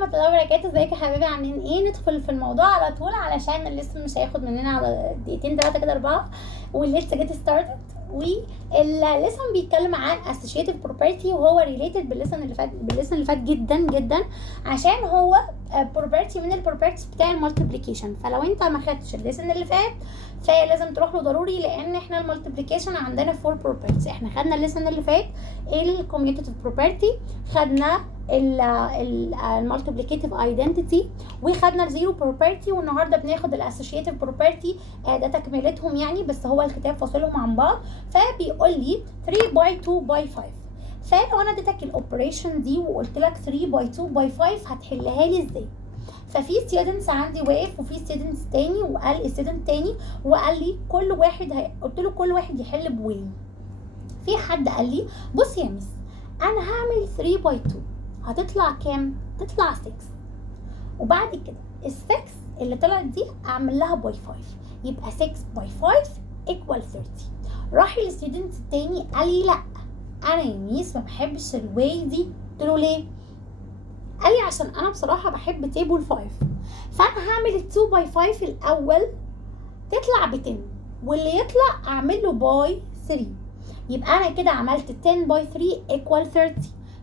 ورحمه الله وبركاته. ازيك يا حبايبي، عاملين ايه؟ ندخل في الموضوع على طول علشان الليسن مش هياخد مننا على دقيقتين 3 كده 4 ولسه جيت ستارتد. والليسن بيتكلم عن associative property وهو ريليتد بالليسن اللي فات جدا جدا، عشان هو property من البروبرتيز بتاع المالتيبليكيشن. فلو انت ما خدتش الليسن اللي فات فلازم تروح له ضروري، لان احنا المالتيبليكيشن عندنا 4 بروبرتيز. احنا خدنا الليسن اللي فات الكوميوتيتيف بروبرتي، خدنا المالتيبليكيتيف ايدنتيتي، وخدنا الزيرو بروبرتي، والنهارده بناخد الاسوشيتيف بروبرتي. ده تكملتهم يعني، بس هو الكتاب فاصلهم عن بعض. فبيقول لي 3 باي 2 باي 5. فلو انا اديتك الاوبريشن دي وقلت لك 3 باي 2 باي 5 هتحلها لي ازاي؟ ففي ستودنتس عندي واقف، وفي ستودنتس تاني، وقال ستودنت تاني وقال لي كل واحد قلت له كل واحد يحل بواي. في حد قال لي بص يا مس، انا هعمل 3 باي 2 هتطلع كام؟ تطلع 6. وبعد كده ال6 اللي طلعت دي اعمل لها باي 5، يبقى 6 باي 5 equal 30. راح الستودنت التاني قال لي لا انا يا ميس ما بحبش الواي دي. قلت له ليه؟ قال لي عشان انا بصراحه بحب تيبل 5، فانا هعمل 2 باي 5 الاول تطلع ب 10، واللي يطلع اعمل له باي 3، يبقى انا كده عملت 10 باي 3 equal 30.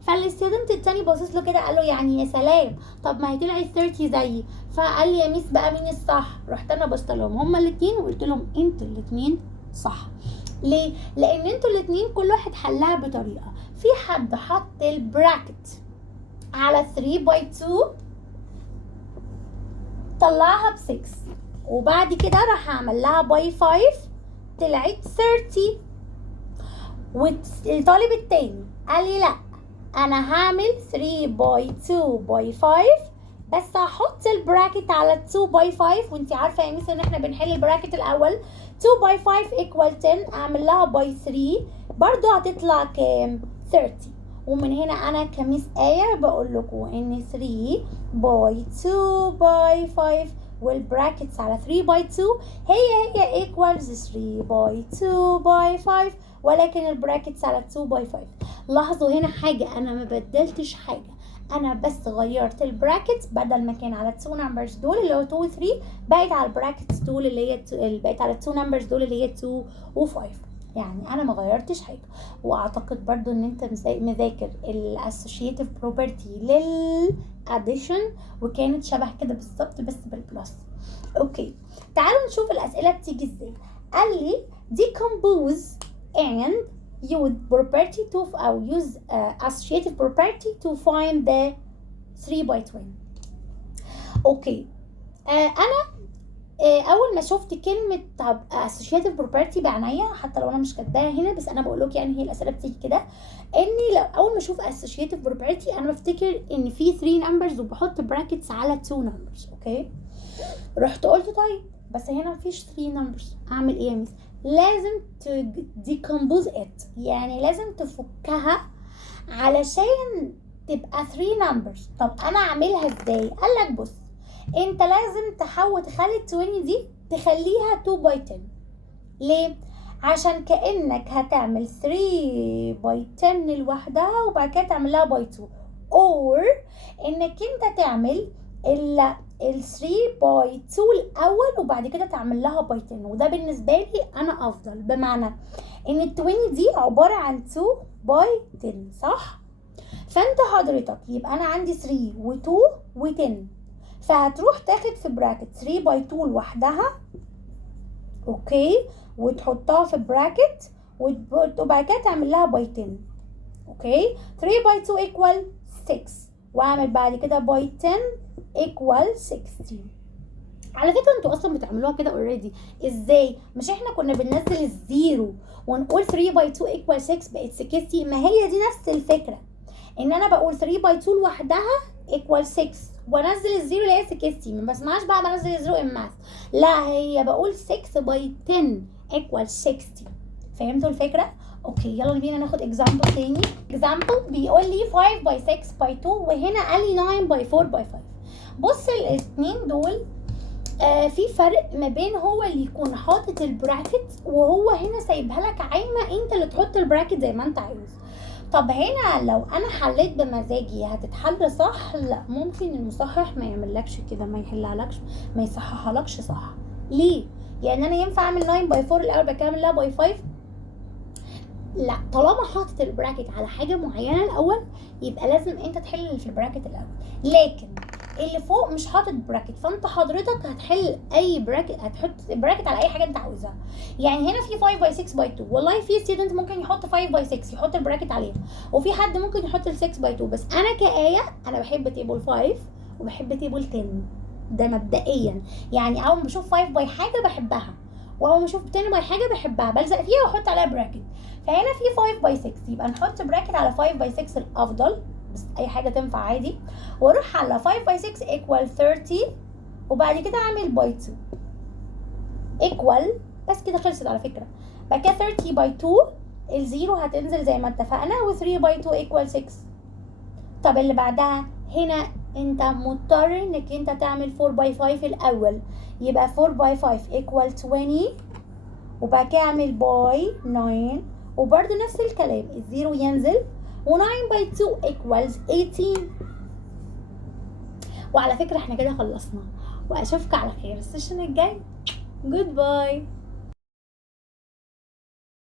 فالستودنت التاني باصص له كده قال له يعني يا سلام، طب ما هي طلعت 30 زيي. فقال لي يا ميس بقى مين الصح؟ رحت انا بصت لهم هما الاثنين وقلت لهم انتوا الاثنين صح. ليه؟ لان انتوا الاثنين كل واحد حلها بطريقه. في حد حط البراكت على 3 باي 2 طلعها ب 6، وبعد كده راح اعمل لها باي 5 طلعت 30. والطالب التاني قال لي لا انا هعمل 3 باي 2 باي 5 بس هحط البراكت على 2 باي 5، وانتي عارفه يا ميس ان احنا بنحل البراكت الاول. 2 باي 5 equal 10، اعمل لها باي 3 برضو هتطلع كام؟ 30. ومن هنا انا كميس آية بقول لكم ان 3 باي 2 باي 5 والبراكتس على 3 باي 2 هي equals 3 باي 2 باي 5، ولكن البراكتس على 2 باي 5. لاحظوا هنا حاجة، انا ما بدلتش حاجة، انا بس غيرت البراكتس، بدل ما كان على 2 نمبرز دول اللي هو 2 و 3 بقت على البراكتس دول اللي هي بقت على 2 نمبرز دول اللي هي 2 و 5. يعني انا ما غيرتش حاجه. واعتقد برضو ان انت مذاكر الاسوشيتيف بروبرتي للاديشن وكانت شبه كده بالظبط بس بالبلس. اوكي، تعالوا نشوف الاسئله بتيجي ازاي. قال لي decompose and use property to او use associative property to find the 3 by 20. اوكي، انا اول ما شفت كلمه طب associative property بعناية، حتى لو انا مش كاتباها هنا بس انا بقول لك يعني هي الاسئله بتيجي كده، اني لو اول ما اشوف associative property انا بفتكر ان في 3 numbers وبحط brackets على 2 numbers. اوكي، رحت قلت طيب بس هنا مفيش 3 numbers، اعمل ايه يا ميس؟ لازم decompose it، يعني لازم تفكها علشان تبقى 3 numbers. طب انا اعملها ازاي؟ قالك بص، انت لازم تحاول تخلي ال 20 دي تخليها 2 باي 10. ليه؟ عشان كأنك هتعمل 3 باي 10 لوحدها وبعد كده تعمل لها باي 2، or انك انت تعمل ال 3 باي 2 الاول وبعد كده تعمل لها باي 10، وده بالنسبه لي انا افضل. بمعنى ان ال 20 دي عباره عن 2 باي 10 صح؟ فانت حضرتك يبقى انا عندي 3 و2 و10، فهتروح تاخد في براكت 3 باي 2 لوحدها، اوكي، وتحطها في براكت وبعد كده تعمل لها باي 10. اوكي، 3 باي 2 equal 6، واعمل بعد كده باي 10 equal 60. على فكره انتوا اصلا بتعملوها كده اوريدي. ازاي؟ مش احنا كنا بننزل الزيرو ونقول 3 باي 2 equal 6 بقت 60؟ ما هي دي نفس الفكره، ان انا بقول 3 باي 2 لوحدها equal 6 وانزل الزيرو اللي هي 60. ما بسمعش بقى بنزل الزيرو ان ماث، لا هي بقول 6 باي 10 equal 60. فهمتوا الفكره؟ اوكي، يلا بينا ناخد اكزامبل تاني. اكزامبل بيقول لي 5 باي 6 باي 2، وهنا قال لي 9 باي 4 باي 5. بص الاثنين دول في فرق ما بين هو اللي يكون حاطط البراكت وهو هنا سايبها لك عايمه انت اللي تحط البراكت زي ما انت عايز. طب هنا لو انا حليت بمزاجي هتتحل صح؟ لا، ممكن المصحح ما يعملكش كده، ما يحلهالكش، ما يصححهالكش صح. ليه؟ يعني انا ينفع اعمل 9 باي 4 الاول بعد كده اعملها باي 5؟ لا، طالما حاطط البراكت على حاجه معينه الاول يبقى لازم انت تحل اللي في البراكت الاول. لكن اللي فوق مش حاطط براكت، فانت حضرتك هتحل اي براكت، هتحط براكت على اي حاجه انت عاوزها. يعني هنا في 5 باي 6 باي 2، والله في ستودنت ممكن يحط 5 باي 6 يحط البراكت عليها، وفي حد ممكن يحط ال 6 باي 2، بس انا كآية انا بحب تيبل 5 وبحب تيبل 10. ده مبدئيا، يعني اول ما بشوف 5 باي حاجه بحبها، واول ما اشوف 10 باي حاجه بحبها بلزق فيها واحط عليها براكت. فهنا في 5 باي 6 يبقى نحط براكت على 5 باي 6 الافضل، بس اي حاجه تنفع عادي، واروح على 5 باي 6 equal 30، وبعد كده اعمل باي 2 equal، بس كده خلصت على فكره. بعد كده 30 باي 2 الزيرو هتنزل زي ما اتفقنا، و3 باي 2 equal 6. طب اللي بعدها هنا انت مضطر انك انت تعمل 4 باي 5 الاول، يبقى 4 باي 5 equal 20، وبعد كده اعمل باي 9، وبرده نفس الكلام الزيرو ينزل، و9 باي 2 equals 18. وعلى فكرة احنا كده خلصنا، واشوفك على خير السيشن الجاي. جود باي.